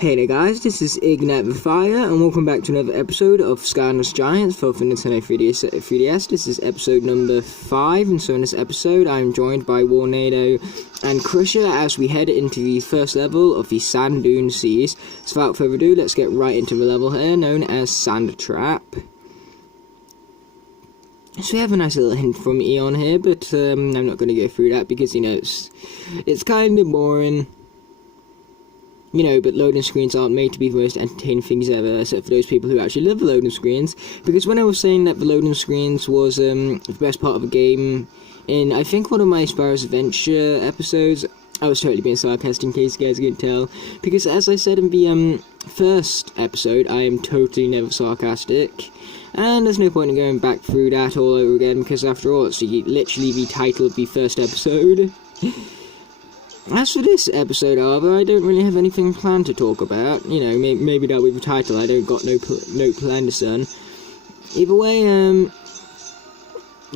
Hey there guys, this is Ignite the Fire, and welcome back to another episode of Skylanders Giants for the Nintendo 3DS. This is episode number 5, and so in this episode I am joined by Warnado and Crusher as we head into the first level of the Sand Dune Seas. So without further ado, let's get right into the level here, known as Sand Trap. So we have a nice little hint from Eon here, but I'm not going to go through that because, you know, it's kind of boring. You know, but loading screens aren't made to be the most entertaining things ever, except for those people who actually love the loading screens. Because when I was saying that the loading screens was the best part of the game, in I think one of my Spyro's Adventure episodes, I was totally being sarcastic in case you guys couldn't tell. Because as I said in the first episode, I am totally never sarcastic. And there's no point in going back through that all over again, because after all, it's literally the title of the first episode. As for this episode, however, I don't really have anything planned to talk about. You know, maybe that with the title, I don't got no plan to son. Either way,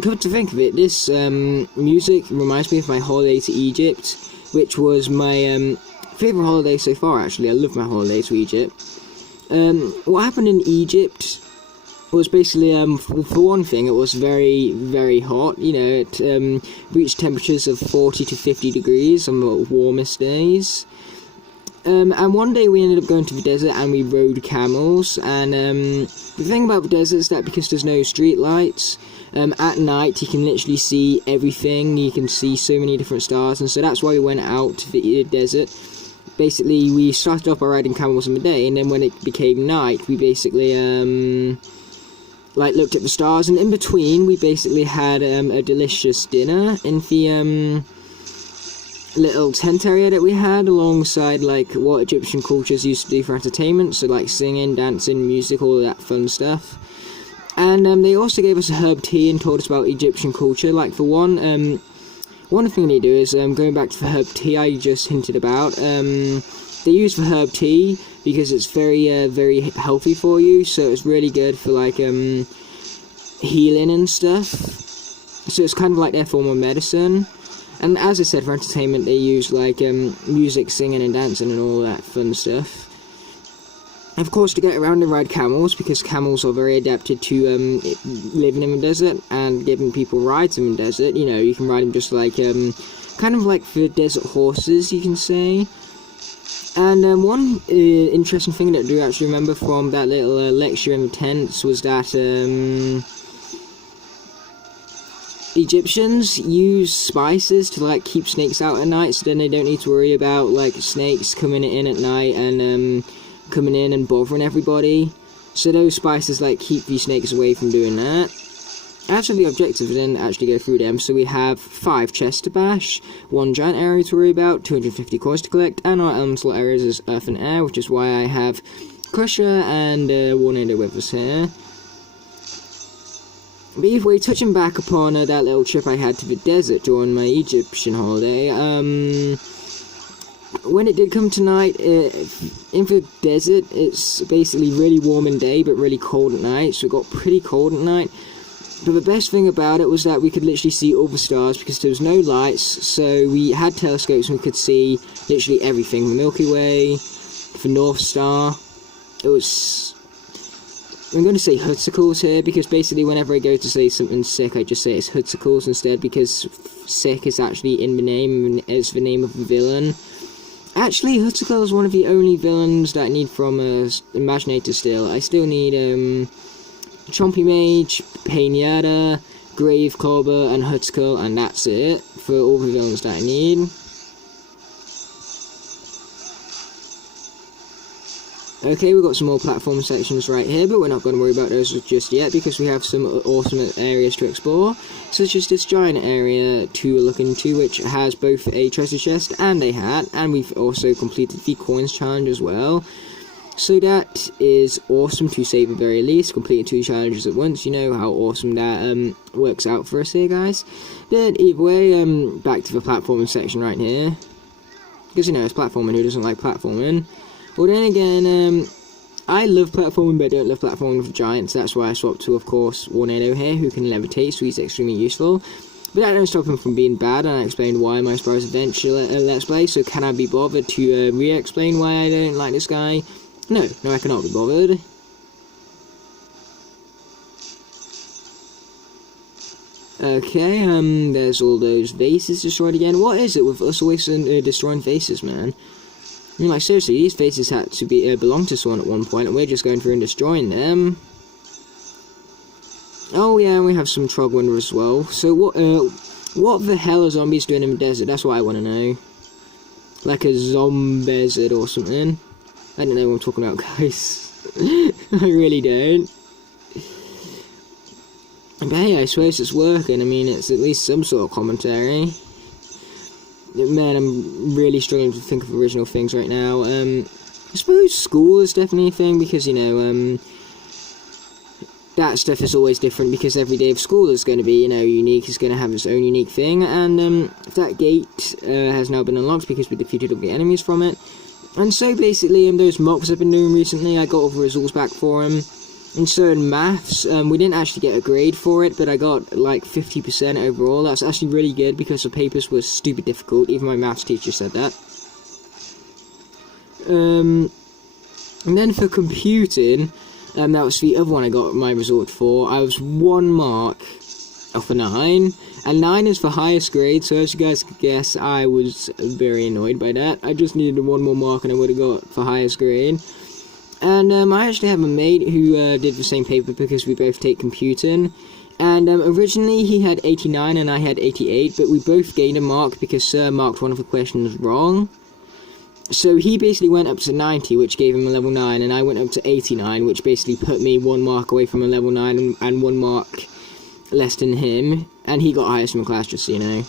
come to think of it, this music reminds me of my holiday to Egypt, which was my favourite holiday so far, actually. I love my holiday to Egypt. What happened in Egypt was basically, for one thing, it was very, very hot. You know, it reached temperatures of 40 to 50 degrees on the warmest days. And one day we ended up going to the desert and we rode camels. And the thing about the desert is that because there's no street lights, at night you can literally see everything. You can see so many different stars, and so that's why we went out to the desert. Basically, we started off by riding camels in the day, and then when it became night, we basically looked at the stars, and in between we basically had a delicious dinner in the little tent area that we had alongside like what Egyptian cultures used to do for entertainment, so like singing, dancing, music, all of that fun stuff. And they also gave us a herb tea and told us about Egyptian culture. Like for one thing they do is going back to the herb tea I just hinted about. They use the herb tea because it's very, very healthy for you, so it's really good for, like, healing and stuff. So it's kind of like their form of medicine. And as I said, for entertainment, they use, like, music, singing and dancing and all that fun stuff. Of course, to get around and ride camels, because camels are very adapted to living in the desert and giving people rides in the desert. You know, you can ride them just like, kind of like the desert horses, you can say. And one interesting thing that I do actually remember from that little lecture in the tents was that Egyptians use spices to like keep snakes out at night, so then they don't need to worry about like snakes coming in at night and coming in and bothering everybody. So those spices like keep these snakes away from doing that. As for the objectives, we didn't actually go through them, so we have 5 chests to bash, 1 giant area to worry about, 250 coins to collect, and our elemental areas is earth and air, which is why I have Crusher and Warnado with us here. But either way, touching back upon that little trip I had to the desert during my Egyptian holiday, when it did come to night, in the desert, it's basically really warm in day, but really cold at night, so it got pretty cold at night. But the best thing about it was that we could literally see all the stars because there was no lights, so we had telescopes and we could see literally everything. The Milky Way, the North Star. It was... I'm going to say Hoodsicles here because basically whenever I go to say something sick, I just say it's Hoodsicles instead because sick is actually in the name and it's the name of the villain. Actually, Hoodsicle is one of the only villains that I need from Imaginator still. I still need Chompy Mage, Painata, Grave Clobber, and Hoodskull, and that's it for all the villains that I need. Okay, we've got some more platform sections right here, but we're not going to worry about those just yet because we have some awesome areas to explore, such as this giant area to look into, which has both a treasure chest and a hat, and we've also completed the coins challenge as well. So that is awesome to say the very least, completing 2 challenges at once. You know how awesome that works out for us here, guys. But either way, back to the platforming section right here. Because, you know, it's platforming, who doesn't like platforming? Well, then again, I love platforming, but I don't love platforming with giants. That's why I swapped to, of course, Warnado here, who can levitate, so he's extremely useful. But that don't stop him from being bad, and I explained why in my Surprise Adventure Let's Play, so can I be bothered to re-explain why I don't like this guy? No, I cannot be bothered. Okay, there's all those vases destroyed again. What is it with us always destroying vases, man? I mean, like, seriously, these vases had to be belong to someone at one point, and we're just going through and destroying them. Oh yeah, and we have some Trogwinder as well. So what the hell are zombies doing in the desert? That's what I want to know. Like a zombezard or something. I don't know what I'm talking about, guys. I really don't. But hey, I suppose it's working. I mean, it's at least some sort of commentary. Man, I'm really struggling to think of original things right now. I suppose school is definitely a thing, because, you know, that stuff is always different, because every day of school is going to be, you know, unique, is going to have its own unique thing, and that gate has now been unlocked because we defeated all the enemies from it. And so basically, those mocks I've been doing recently, I got all the results back for them. And so in maths, we didn't actually get a grade for it, but I got like 50% overall. That's actually really good, because the papers were stupid difficult. Even my maths teacher said that. And then for computing, that was the other one I got my result for. I was 1 mark off a 9, and 9 is the highest grade, so as you guys could guess, I was very annoyed by that. I just needed 1 more mark and I would have got the highest grade. And I actually have a mate who did the same paper, because we both take computing. And originally he had 89 and I had 88, but we both gained a mark because Sir marked one of the questions wrong. So he basically went up to 90, which gave him a level 9, and I went up to 89, which basically put me 1 mark away from a level 9 and 1 mark less than him. And he got highest in the class, just so you know.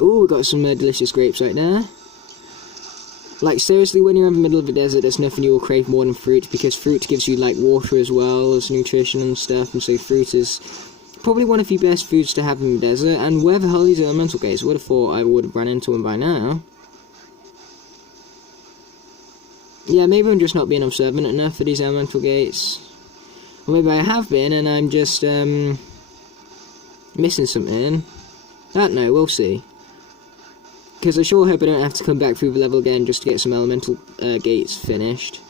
Ooh, we got some delicious grapes right there. Like, seriously, when you're in the middle of the desert, there's nothing you will crave more than fruit, because fruit gives you, like, water as well as nutrition and stuff, and so fruit is probably one of the best foods to have in the desert. And where the hell are these elemental gates? I would have thought I would have run into them by now. Yeah, maybe I'm just not being observant enough for these elemental gates. Or maybe I have been, and I'm just, missing something. I don't know, we'll see. Because I sure hope I don't have to come back through the level again just to get some elemental gates finished.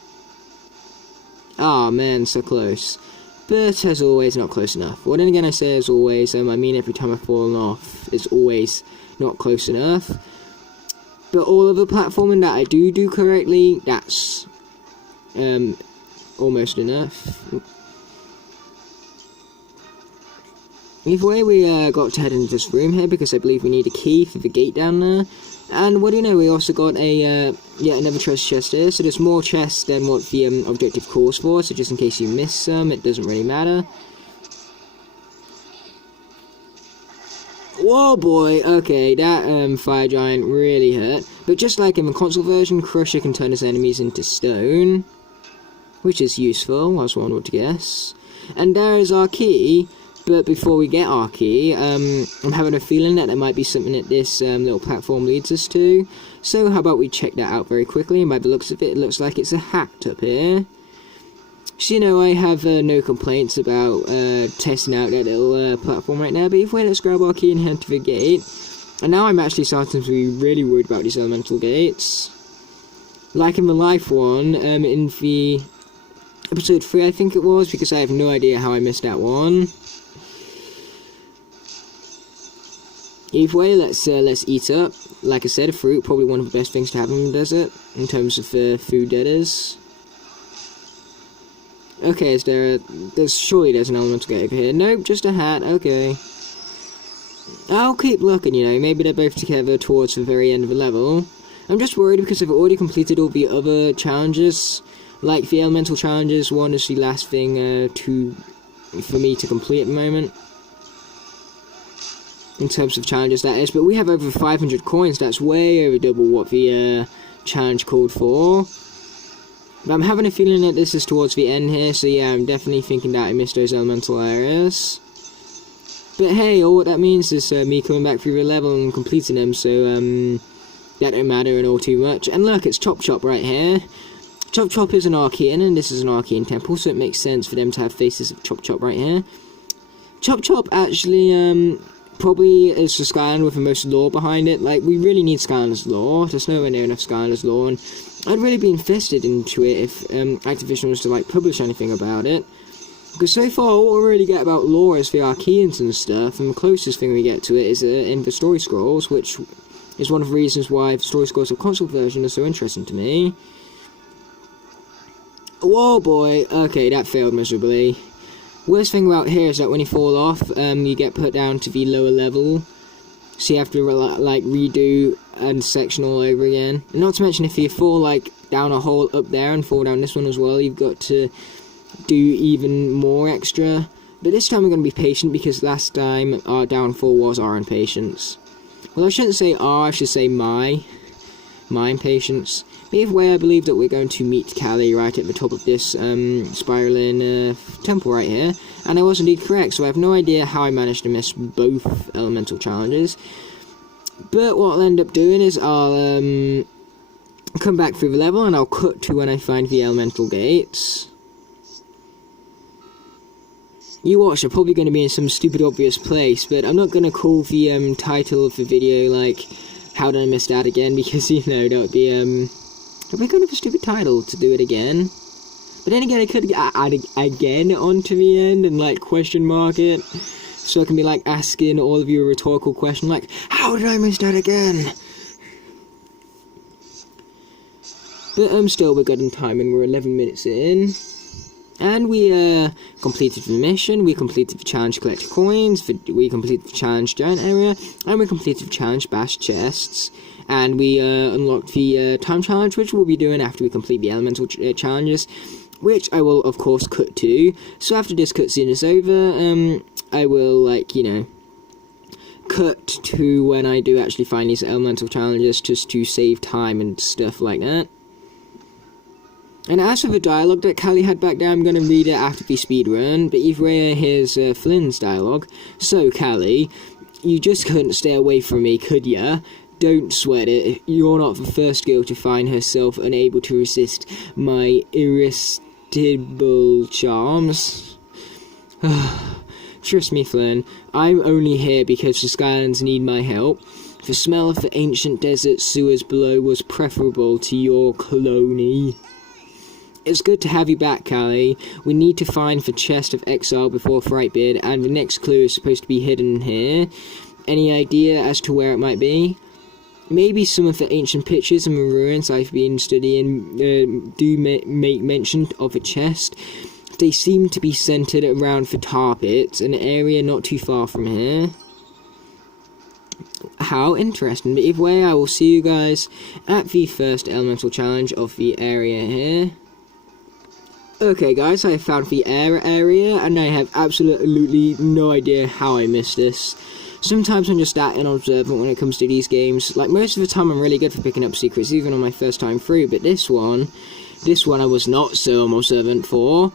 Ah, man, so close. But, as always, not close enough. Well, then again, I say as always, I mean every time I've fallen off, it's always not close enough. But all of the platforming that I do correctly, that's almost enough. Either way, we got to head into this room here, because I believe we need a key for the gate down there. And what do you know, we also got a, yet another treasure chest here, so there's more chests than what the objective calls for, so just in case you miss some, it doesn't really matter. Whoa boy, okay, that fire giant really hurt. But just like in the console version, Crusher can turn his enemies into stone, which is useful, as one would guess. And there is our key. But before we get our key, I'm having a feeling that there might be something that this little platform leads us to. So how about we check that out very quickly, and by the looks of it, it looks like it's a hat up here. So, you know, I have no complaints about testing out that little platform right now, but if we let's grab our key and head to the gate. And now I'm actually starting to be really worried about these elemental gates. Like in the life one, in the episode 3 I think it was, because I have no idea how I missed that one. Either way, let's eat up. Like I said, fruit, probably one of the best things to have in the desert, in terms of food that is. Okay, surely there's an elemental gate over here. Nope, just a hat, okay. I'll keep looking, you know, maybe they're both together towards the very end of the level. I'm just worried because I've already completed all the other challenges. Like, the elemental challenges, one is the last thing for me to complete at the moment. In terms of challenges, that is, but we have over 500 coins, that's way over double what the challenge called for. But I'm having a feeling that this is towards the end here, so yeah, I'm definitely thinking that I missed those elemental areas. But hey, all what that means is me coming back through the level and completing them, so that don't matter at all too much. And look, it's Chop Chop right here. Chop Chop is an Archean, and this is an Archean temple, so it makes sense for them to have faces of Chop Chop right here. Chop Chop actually, probably is the Skylander with the most lore behind it. Like, we really need Skylanders lore. There's nowhere near enough Skylanders lore, and I'd really be invested into it if Activision was to like publish anything about it. Because so far, all we really get about lore is the Archeans and stuff, and the closest thing we get to it is in the story scrolls, which is one of the reasons why the story scrolls of console version are so interesting to me. Whoa, boy. Okay, that failed miserably. Worst thing about here is that when you fall off, you get put down to the lower level, so you have to like redo a section all over again. And not to mention, if you fall like down a hole up there and fall down this one as well, you've got to do even more extra. But this time we're going to be patient, because last time our downfall was our impatience. Well, I shouldn't say our, I should say my impatience. But either way, I believe that we're going to meet Callie right at the top of this spiraling temple right here. And I was indeed correct, so I have no idea how I managed to miss both elemental challenges. But what I'll end up doing is I'll come back through the level, and I'll cut to when I find the elemental gates. You watch, they're probably going to be in some stupid obvious place, but I'm not going to call the title of the video like, how did I miss that again, because, you know, that would be kind of a stupid title to do it again. But then again, I could add again onto the end and like question mark it, so I can be like asking all of you a rhetorical question like, how did I miss that again? But still, we're good in time, and we're 11 minutes in. And we completed the mission, we completed the challenge collect coins, we completed the challenge giant area, and we completed the challenge bash chests. And we unlocked the time challenge, which we'll be doing after we complete the elemental challenges, which I will of course cut to. So after this cutscene is over, I will, like, you know, cut to when I do actually find these elemental challenges, just to save time and stuff like that. And as for the dialogue that Callie had back there, I'm going to read it after the speedrun, but either way, here's Flynn's dialogue. So, Callie, you just couldn't stay away from me, could ya? Don't sweat it. You're not the first girl to find herself unable to resist my irresistible charms. Trust me, Flynn, I'm only here because the Skylands need my help. The smell of the ancient desert sewers below was preferable to your colony. It's good to have you back, Callie. We need to find the chest of exile before Frightbeard, and the next clue is supposed to be hidden here. Any idea as to where it might be? Maybe some of the ancient pictures and the ruins I've been studying do make mention of a chest. They seem to be centered around the tar pits, an area not too far from here. How interesting. But either way, I will see you guys at the first elemental challenge of the area here. Okay guys, I have found the air area, and I have absolutely no idea how I missed this. Sometimes I'm just that unobservant when it comes to these games. Like, most of the time I'm really good for picking up secrets, even on my first time through, but this one I was not so unobservant for.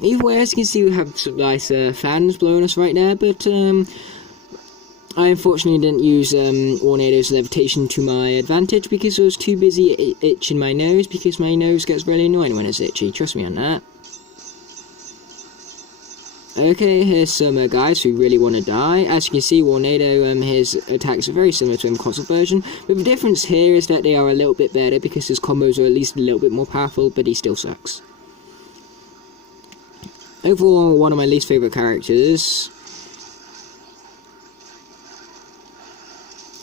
Either way, as you can see, we have some nice fans blowing us right there, but I unfortunately didn't use Ornado's levitation to my advantage because I was too busy itching my nose, because my nose gets really annoying when it's itchy, trust me on that. Okay, here's some guys who really want to die. As you can see, Ornado, his attacks are very similar to him console version, but the difference here is that they are a little bit better because his combos are at least a little bit more powerful, but he still sucks. Overall, one of my least favourite characters.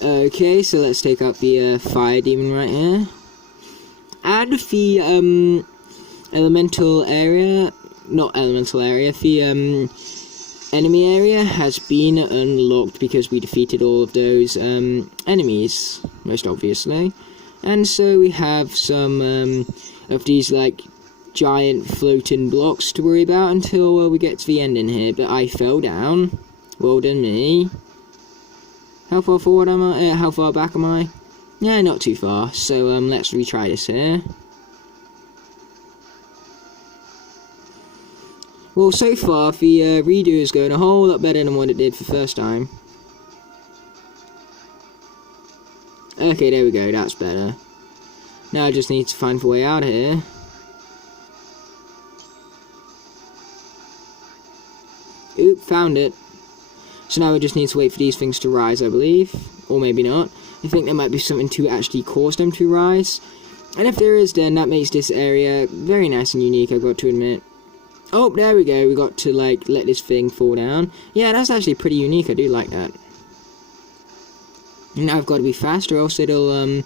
Okay, so let's take out the fire demon right here. And the elemental area, not elemental area, the enemy area has been unlocked because we defeated all of those enemies, most obviously. And so we have some of these like giant floating blocks to worry about until we get to the end in here. But I fell down. Well done me. How far forward am I? How far back am I? Yeah, not too far. So let's retry this here. Well, so far the redo is going a whole lot better than what it did for the first time. Okay, there we go. That's better. Now I just need to find the way out here. Oop, found it. So now we just need to wait for these things to rise, I believe. Or maybe not. I think there might be something to actually cause them to rise. And if there is, then that makes this area very nice and unique, I've got to admit. Oh, there we go. We got to, like, let this thing fall down. Yeah, that's actually pretty unique. I do like that. Now I've got to be fast, or else it'll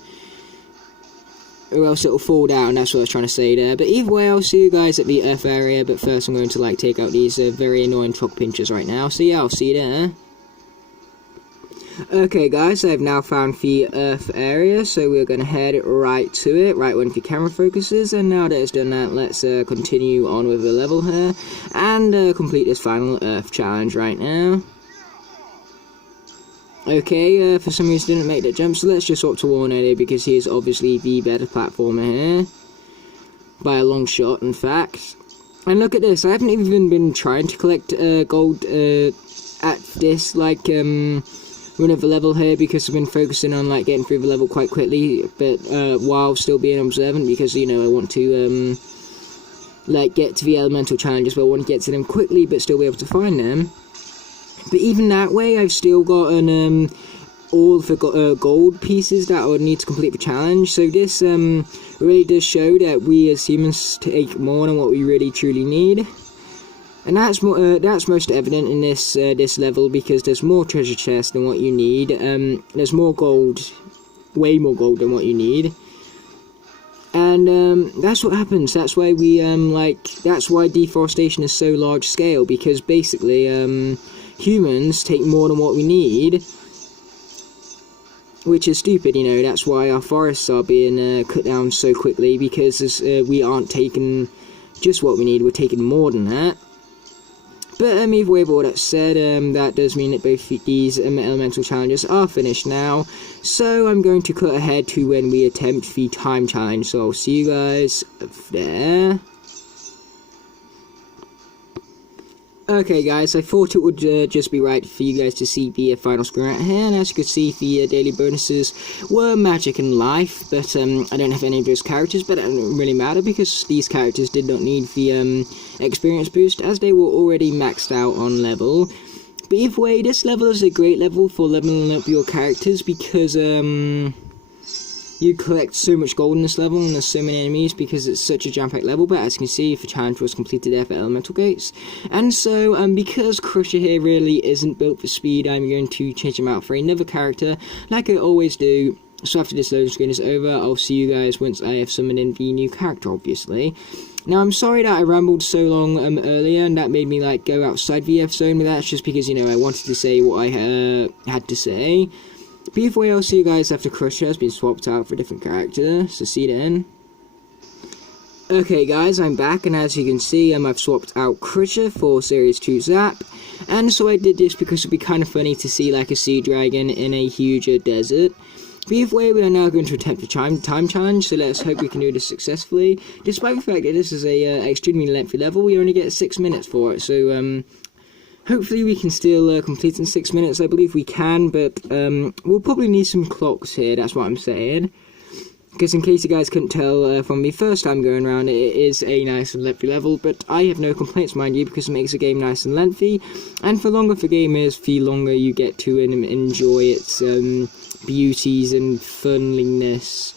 fall down. That's what I was trying to say there. But either way, I'll see you guys at the Earth area. But first, I'm going to, like, take out these very annoying truck pinchers right now. So yeah, I'll see you there. Okay guys, I've now found the Earth area, so we're going to head right to it, right when the camera focuses, and now that it's done that, let's continue on with the level here, and complete this final Earth challenge right now. Okay, for some reason didn't make that jump, so let's just swap to Warner because he is obviously the better platformer here, by a long shot in fact. And look at this, I haven't even been trying to collect gold at this, like, run of the level here because I've been focusing on like getting through the level quite quickly, but while still being observant because, you know, I want to like get to the elemental challenges, but I want to get to them quickly but still be able to find them. But even that way, I've still gotten all the gold pieces that I would need to complete the challenge. So this really does show that we as humans take more than what we really truly need. And that's most evident in this level because there's more treasure chests than what you need. There's more gold, way more gold than what you need. And that's what happens. That's why we that's why deforestation is so large scale, because basically humans take more than what we need, which is stupid. You know, that's why our forests are being cut down so quickly, because we aren't taking just what we need. We're taking more than that. But either way, with all that said, that does mean that both these elemental challenges are finished now. So I'm going to cut ahead to when we attempt the time challenge. So I'll see you guys there. Okay guys, I thought it would just be right for you guys to see the final screen right here, and as you can see, the daily bonuses were magic and life, but I don't have any of those characters, but that doesn't really matter because these characters did not need the experience boost as they were already maxed out on level. But either way, this level is a great level for leveling up your characters because you collect so much gold in this level and there's so many enemies because it's such a jam-packed level. But as you can see, the challenge was completed there for elemental gates. And so because Crusher here really isn't built for speed, I'm going to change him out for another character like I always do. So after this loading screen is over, I'll see you guys once I have summoned in the new character, obviously. Now, I'm sorry that I rambled so long earlier and that made me like go outside the F zone, but that's just because, you know, I wanted to say what I had to say. But either way, I'll see you guys after Crusher has been swapped out for a different character, so see you then. Okay guys, I'm back, and as you can see, I've swapped out Crusher for Series 2 Zap. And so I did this because it would be kind of funny to see like a sea dragon in a huge desert. But either way, we are now going to attempt the time challenge, so let's hope we can do this successfully. Despite the fact that this is a extremely lengthy level, we only get 6 minutes for it, so hopefully we can still complete in 6 minutes. I believe we can, but we'll probably need some clocks here, that's what I'm saying. Because in case you guys couldn't tell from me first time going around, it is a nice and lengthy level, but I have no complaints, mind you, because it makes the game nice and lengthy. And the longer the game is, the longer you get to enjoy its beauties and funliness.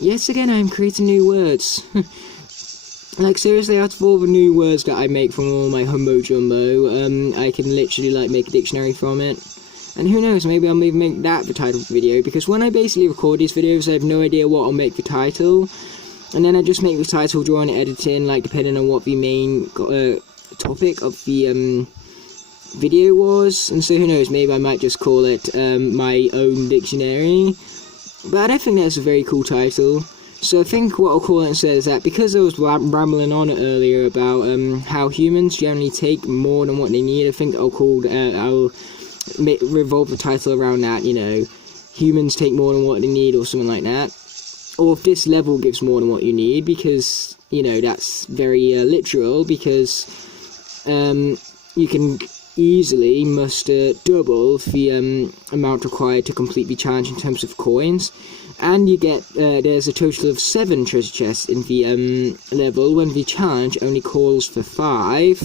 Yes, again, I'm creating new words. Like, seriously, out of all the new words that I make from all my humbo-jumbo, I can literally, like, make a dictionary from it. And who knows, maybe I'll maybe make that the title of the video, because when I basically record these videos, I have no idea what I'll make the title. And then I just make the title, draw and edit in, like, depending on what the main topic of the video was. And so who knows, maybe I might just call it my own dictionary. But I don't think that's a very cool title. So I think what I'll call it instead is that, because I was rambling on earlier about how humans generally take more than what they need, I think I'll revolve the title around that, you know, humans take more than what they need or something like that. Or if this level gives more than what you need, because, you know, that's very literal, because you can easily muster double the amount required to complete the challenge in terms of coins. And you get, there's a total of 7 treasure chests in the level, when the challenge only calls for 5.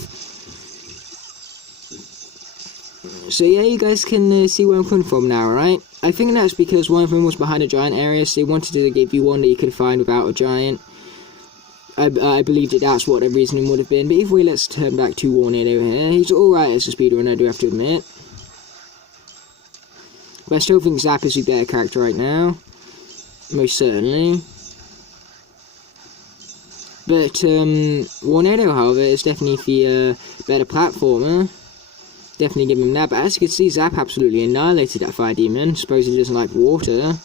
So yeah, you guys can see where I'm coming from now, right? I think that's because one of them was behind a giant area, so they wanted to give you one that you could find without a giant. I believe that that's what the reasoning would have been, but either way, let's turn back to Warnado here. He's alright as a speedrunner, I do have to admit. But I still think Zap is the better character right now. Most certainly. But, Warnado, however, is definitely the better platformer. Definitely give him that, but as you can see, Zap absolutely annihilated that fire demon. Suppose he doesn't like water.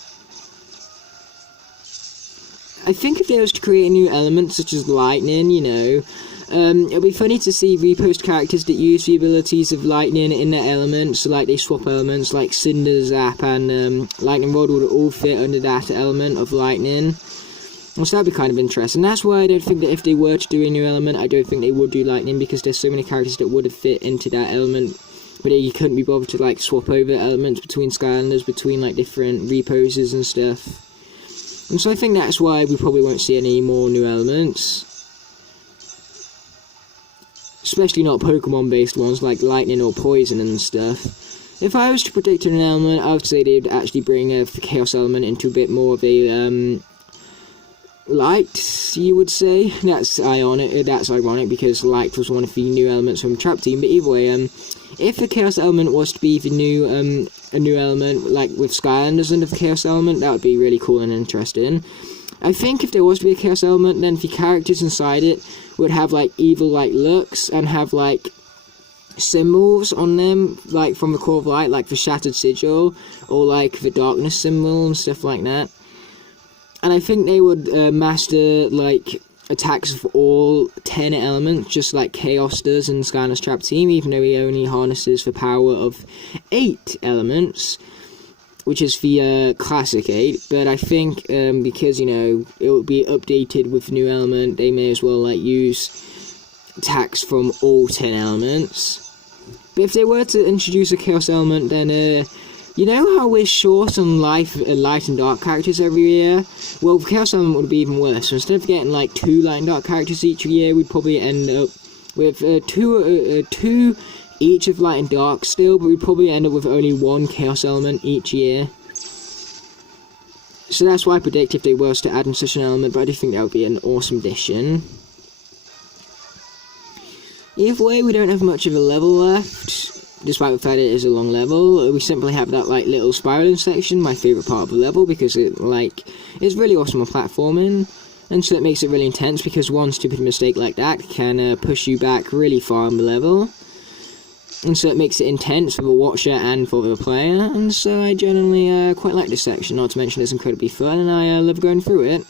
I think if they was to create a new element, such as lightning, you know, it'll be funny to see repost characters that use the abilities of lightning in their elements, so like they swap elements, like Cinder, Zap, and Lightning Rod would all fit under that element of lightning. So that'd be kind of interesting. That's why I don't think that if they were to do a new element, I don't think they would do lightning, because there's so many characters that would have fit into that element, but you couldn't be bothered to like swap over elements between Skylanders, between like different reposes and stuff. And so I think that's why we probably won't see any more new elements. Especially not Pokemon based ones like lightning or poison and stuff. If I was to predict an element, I would say they'd actually bring the Chaos element into a bit more of a light, you would say. That's ironic because light was one of the new elements from Trap Team, but either way, if the Chaos element was to be the new a new element, like with Skylanders under the Chaos element, that would be really cool and interesting. I think if there was to be a Chaos element, then the characters inside it would have like evil like looks and have like symbols on them, like from the Core of Light, like the Shattered Sigil or like the Darkness symbol and stuff like that. And I think they would master like attacks of all 10 elements, just like Chaos does in Skylanders Trap Team, even though he only harnesses the power of 8 elements, which is the classic 8. But I think because, you know, it will be updated with new element, they may as well like use attacks from all 10 elements. But if they were to introduce a Chaos element, then you know how we're short on light and dark characters every year? Well, the Chaos element would be even worse. So instead of getting like 2 light and dark characters each year, we'd probably end up with two each of light and dark still, but we'd probably end up with only 1 Chaos element each year. So that's why I predict if they were to add in such an element, but I do think that would be an awesome addition. Either way, we don't have much of a level left. Despite the fact it is a long level, we simply have that like little spiraling section, my favourite part of the level, because it like is really awesome on platforming, and so it makes it really intense, because one stupid mistake like that can push you back really far on the level, and so it makes it intense for the watcher and for the player, and so I generally quite like this section, not to mention it's incredibly fun, and I love going through it.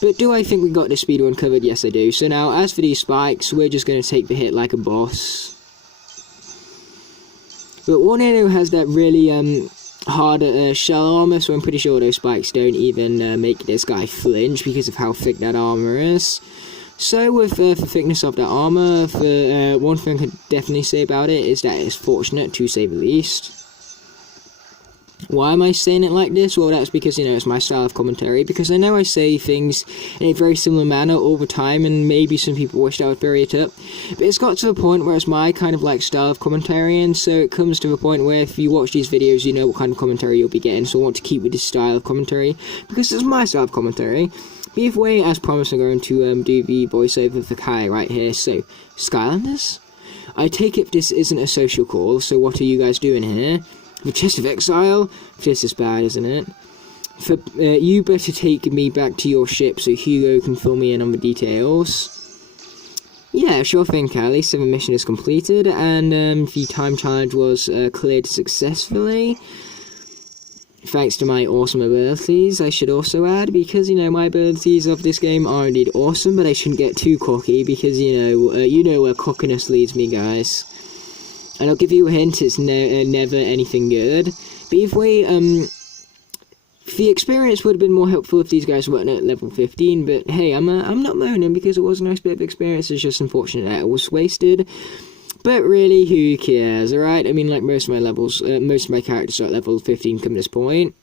But do I think we got this speedrun covered? Yes I do. So now, as for these spikes, we're just going to take the hit like a boss. But Warnado has that really hard shell armor, so I'm pretty sure those spikes don't even make this guy flinch because of how thick that armor is. So with the thickness of that armor, one thing I could definitely say about it is that it's fortunate, to say the least. Why am I saying it like this? Well, that's because, you know, it's my style of commentary, because I know I say things in a very similar manner all the time, and maybe some people wish I would vary it up, but it's got to the point where it's my kind of like style of commentary, and so it comes to the point where if you watch these videos, you know what kind of commentary you'll be getting, so I want to keep with this style of commentary, because it's my style of commentary. But either way, as promised, I'm going to do the voiceover for Kai right here. So, Skylanders? I take it this isn't a social call, so what are you guys doing here? The Chest of Exile? This is bad, isn't it? You better take me back to your ship so Hugo can fill me in on the details. Yeah, sure thing, Callie. 7th mission is completed, and the time challenge was cleared successfully. Thanks to my awesome abilities, I should also add, because, you know, my abilities of this game are indeed awesome, but I shouldn't get too cocky, because, you know where cockiness leads me, guys. And I'll give you a hint, it's never anything good. But either way, the experience would have been more helpful if these guys weren't at level 15, but hey, I'm not moaning, because it was a nice bit of experience. It's just unfortunate that it was wasted. But really, who cares, alright? I mean, like, most of my levels, most of my characters are at level 15 come to this point.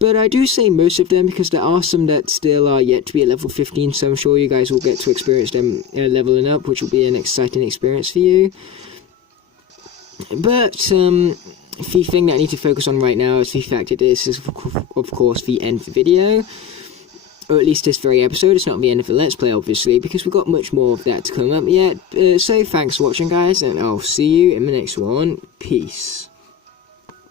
But I do say most of them, because there are some that still are yet to be at level 15, so I'm sure you guys will get to experience them leveling up, which will be an exciting experience for you. But the thing that I need to focus on right now is the fact that this is, of course, the end of the video. Or at least this very episode. It's not the end of the Let's Play, obviously, because we've got much more of that to come up yet. So thanks for watching, guys, and I'll see you in the next one. Peace.